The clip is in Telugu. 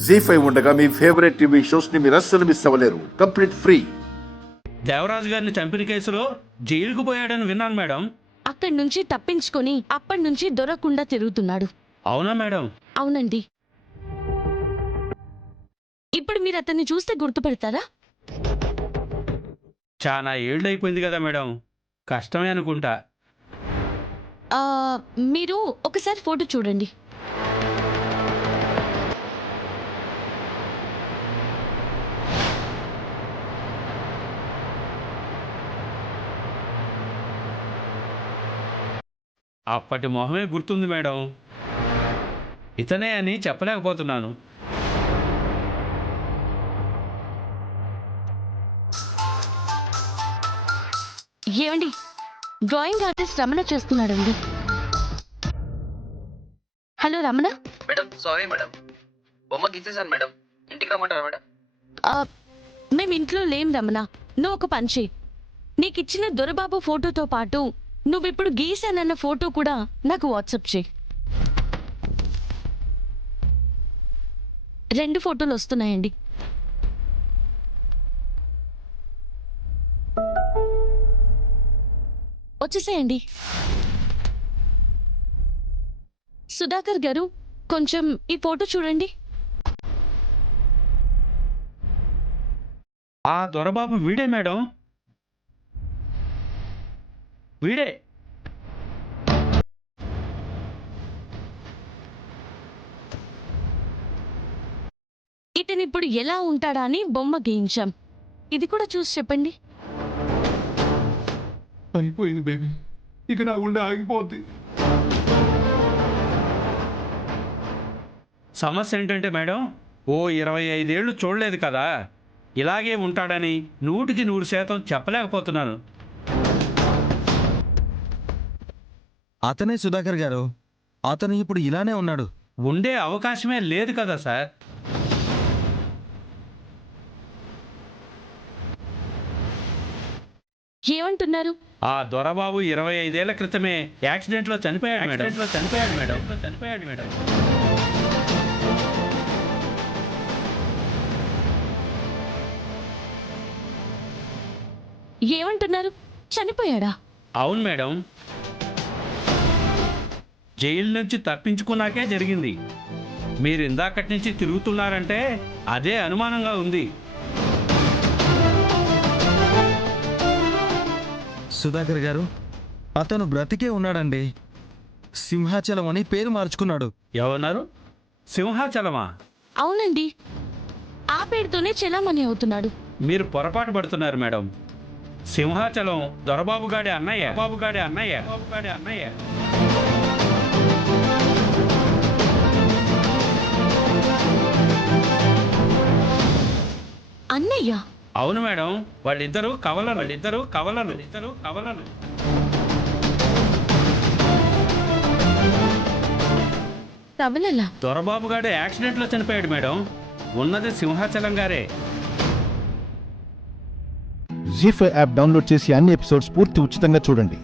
జీ5 ఉండగా మీ ఫేవరెట్ టీవీ షోస్ ని మీరు అస్సలు మిస్ అవ్వలేరు. Complete free. దేవరాజు గారిని చంపిన కేసులో జైలుకు పోయాడని విన్నాను మేడం. అక్కడి నుంచి తప్పించుకొని అప్పటి నుంచి దొరకకుండా తిరుగుతున్నాడు. అవునా మేడం? అవునండి. ఇప్పుడు మీరు అతన్ని చూస్తే గుర్తుపడతారా? చాలా ఏళ్ళు అయిపోయింది కదా మేడం, కష్టమే అనుకుంటా. మీరు ఒకసారి ఫోటో చూడండి. అప్పటి మొహమే గుర్తుంది మేడం. ఇతనే అని చెప్పలేకపోతున్నాను. ఏమండి, డ్రాయింగ్ ఆర్టిస్ట్ రమణ చేస్తున్నాడండి. Hello Ramana. Madam sorry madam, బొమ్మ గీసేసాను మేడం, ఇంటికి రమ్మంటారా మేడం? మేము ఇంట్లో లేం రమణ. నువ్వు ఒక పని చెయ్యి. నీకు ఇచ్చిన దొరబాబు ఫోటోతో పాటు నువ్విప్పుడు గీసానన్న ఫోటో కూడా నాకు వాట్సాప్ చేయి. 2 ఫోటోలు వస్తున్నాయండి. వచ్చేసేయండి. సుధాకర్ గారు, కొంచెం ఈ ఫోటో చూడండి. ఆ దొరబాబు వీడే మేడం, వీడే. ఇతనిప్పుడు ఎలా ఉంటాడా అని బొమ్మ గీయించాం. ఇది కూడా చూసి చెప్పండి. అయిపోయింది బేబీ, ఇక నా గుండె ఆగిపోద్ది. సమస్య ఏంటంటే మేడం, ఓ 25 ఏళ్ళు చూడలేదు కదా, ఇలాగే ఉంటాడని 100కి 100% చెప్పలేకపోతున్నాను. అతనే సుధాకర్ గారు, అతను ఇప్పుడు ఇలానే ఉన్నాడు. ఉండే అవకాశమే లేదు కదా సార్. ఏమంటున్నారు? ఆ దొరబాబు 25 ఏళ్ల క్రితమే యాక్సిడెంట్లో చనిపోయాడు మేడం. ఏమంటున్నారు? చనిపోయాడా? అవును మేడం, జైలు నుంచి తప్పించుకున్నాకే జరిగింది. మీరు ఇందాకటి నుంచి తిరుగుతున్నారంటే అదే అనుమానంగా ఉంది. సుధాకర్ గారు, అతను బ్రతికే ఉన్నాడండి. సింహాచలం అని పేరు మార్చుకున్నాడు. ఎవరన్నారు? సింహాచలమా? అవునండి, ఆ పేరుతోనే చెలామణి అవుతున్నాడు. మీరు పొరపాటు పడుతున్నారు మేడం. సింహాచలం దొరబాబు గాడి అన్నయ్య. అన్నయ్య? అవును మేడం, వాళ్ళిద్దరూ కవలలు. కవలలా? దొరబాబు గాడు యాక్సిడెంట్లో చనిపోయాడు మేడం. ఉన్నది సింహాచలం గారే. జీ5 యాప్ డౌన్లోడ్ చేసి అన్ని ఎపిసోడ్స్ పూర్తి ఉచితంగా చూడండి.